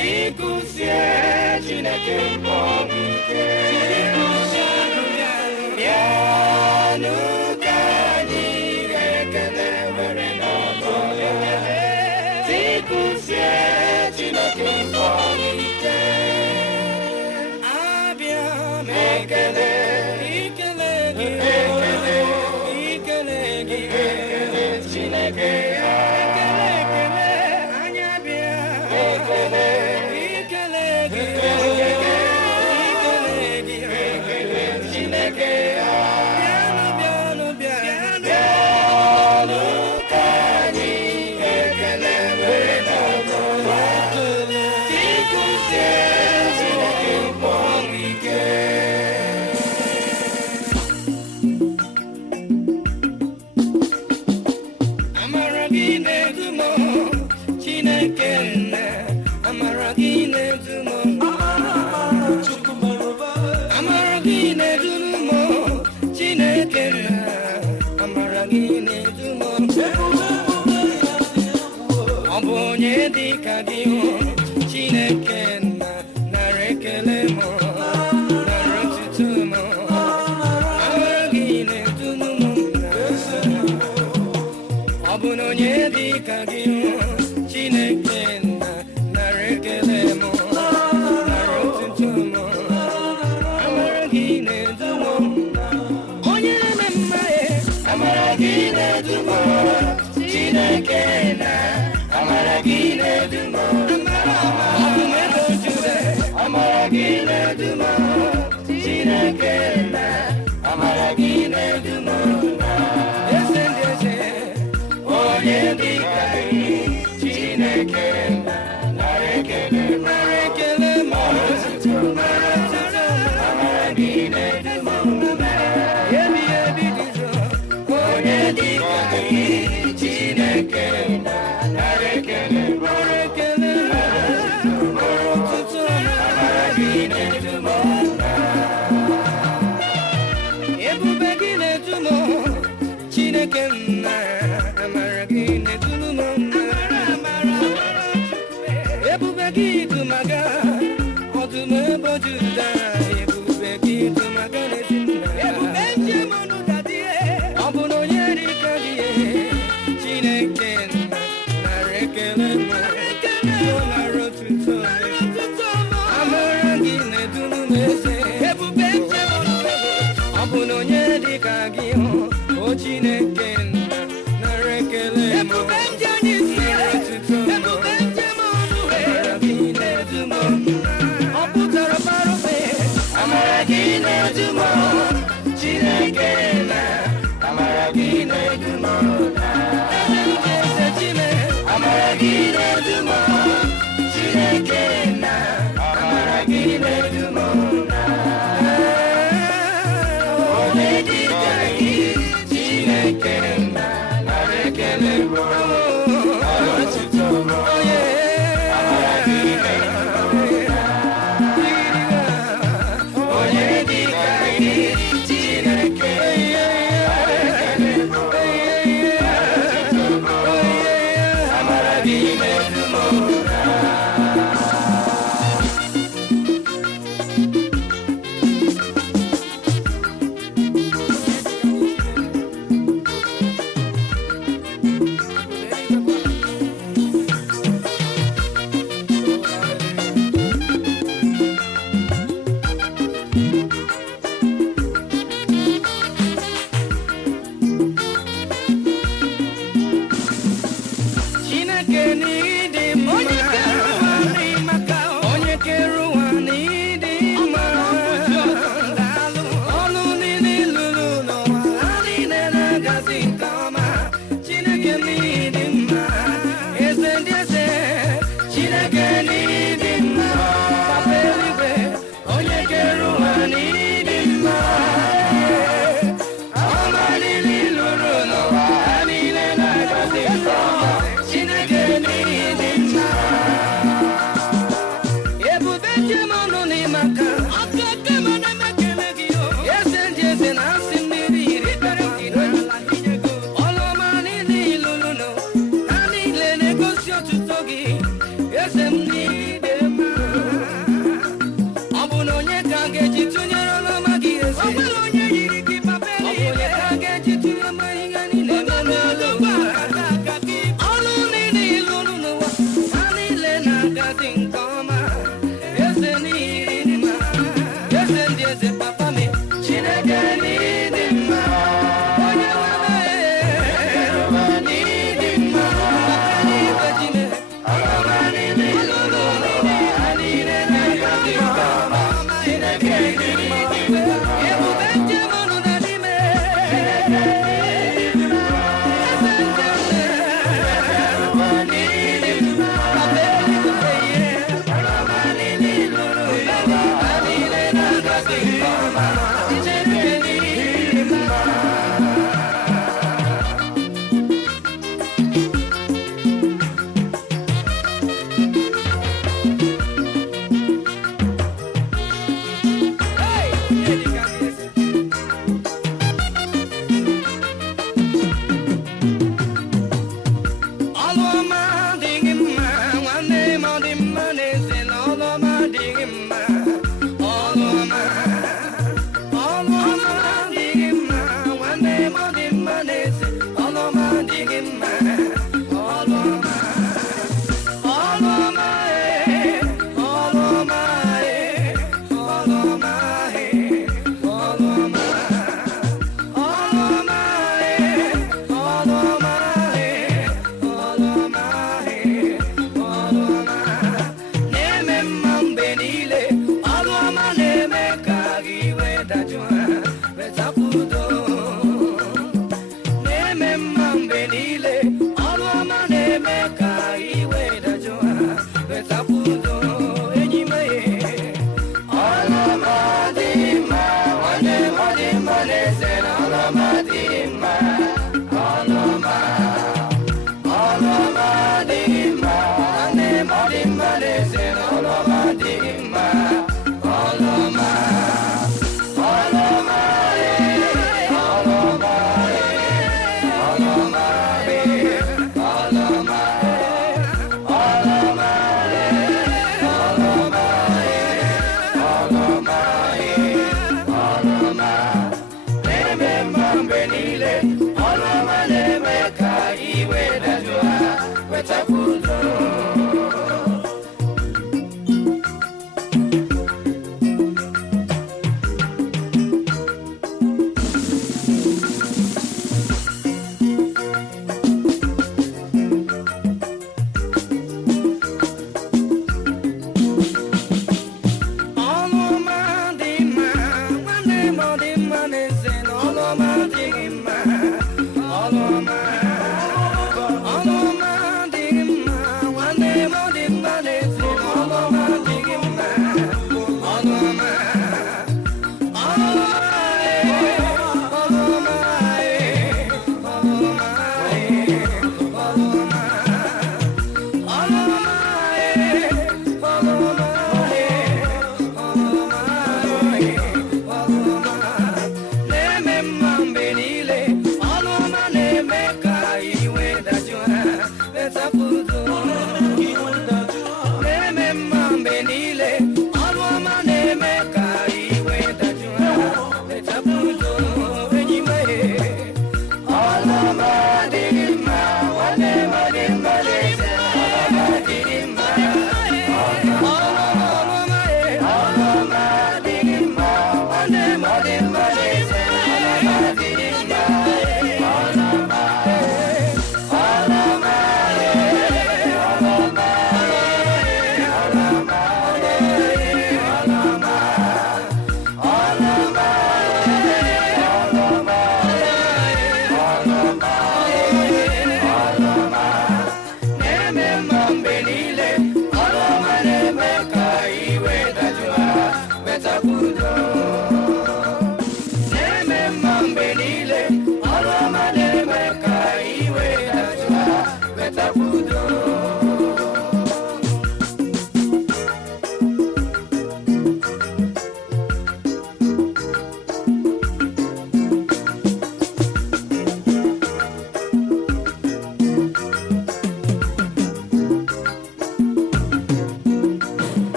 Tikusie Chineke mkpọmike bịanụ ka anyị ekele were n'ọnụ tikusie Chineke mkpọmike abịa m ekele gị Chineke All of my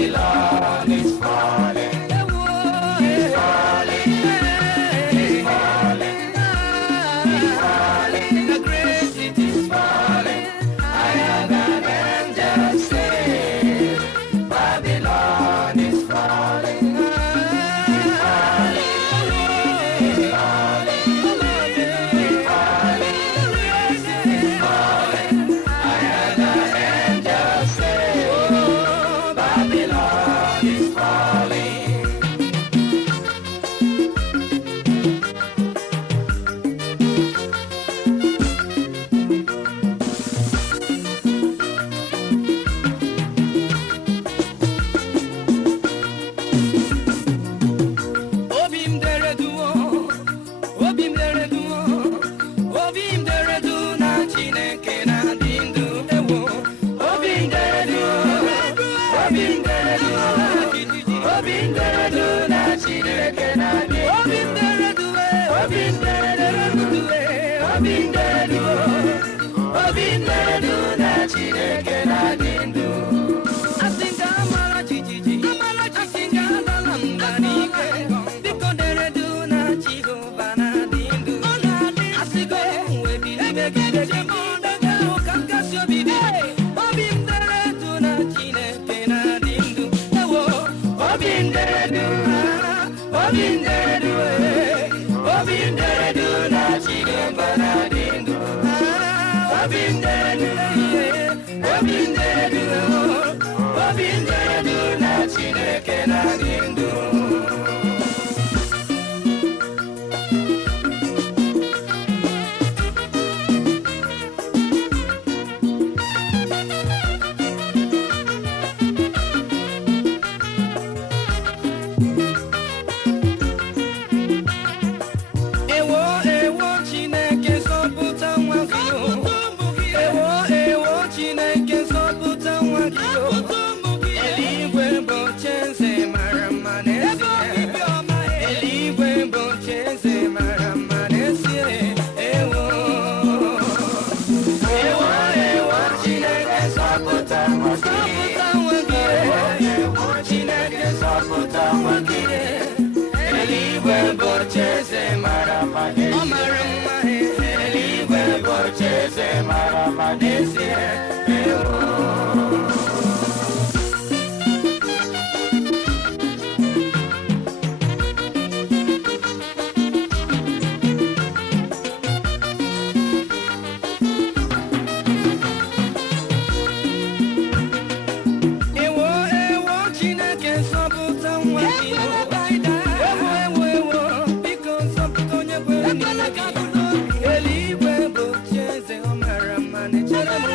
Babylon is falling. It's falling. It's falling. It's falling. The great city is falling. I have an angel say, Babylon is falling. It's falling. It's falling. It's falling. It's falling. I have an angel say, oh, Babylon is falling. Obim dere duo, obim dere duo, obim dere du na Chineke na dindu ewo. Obim dere duo, obim dere duo, obim dere du na Chineke na dindu. Obim dere duo, obim dere duo, obim dere duo, obim dere du na Chineke na dindu. Asinga amara jijiji, asinga dalanda nike. Biko dere du na Jehovah na dindu. Asigo webi gide jemo daga okakasio bibi. Obim dere du na Chineke na dindu. Ewo obim dere du, obim dere du, obim dere du na Jehovah na dindu. Obim dere du, obim dere du, obim dere du na Chineke na dindu. Ewo ewo Chineke zọpụta nwa gị o. Ewo ewo Chineke zọpụta nwa gị o. Eluigwe bụ ocheeze mara mma n'ezie. Eluigwe bụ ocheeze mara mma n'ezie. Ewo ewo ewo Chineke zọpụta nwa gị. Ewo Chineke zọpụta nwa gị. Eluigwe bụ ocheeze mara mma n'ezie. Eluigwe bụ ocheeze mara mma n'ezie. Ewo ewo ewo Chineke zọpụta nwa gị. Ewo ewo ewo biko zọpụta onye kwere n'ime gị. Eluigwe bụ ocheeze ọ mara mma n'echere m.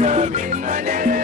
mkpụrụ obi m nọnyere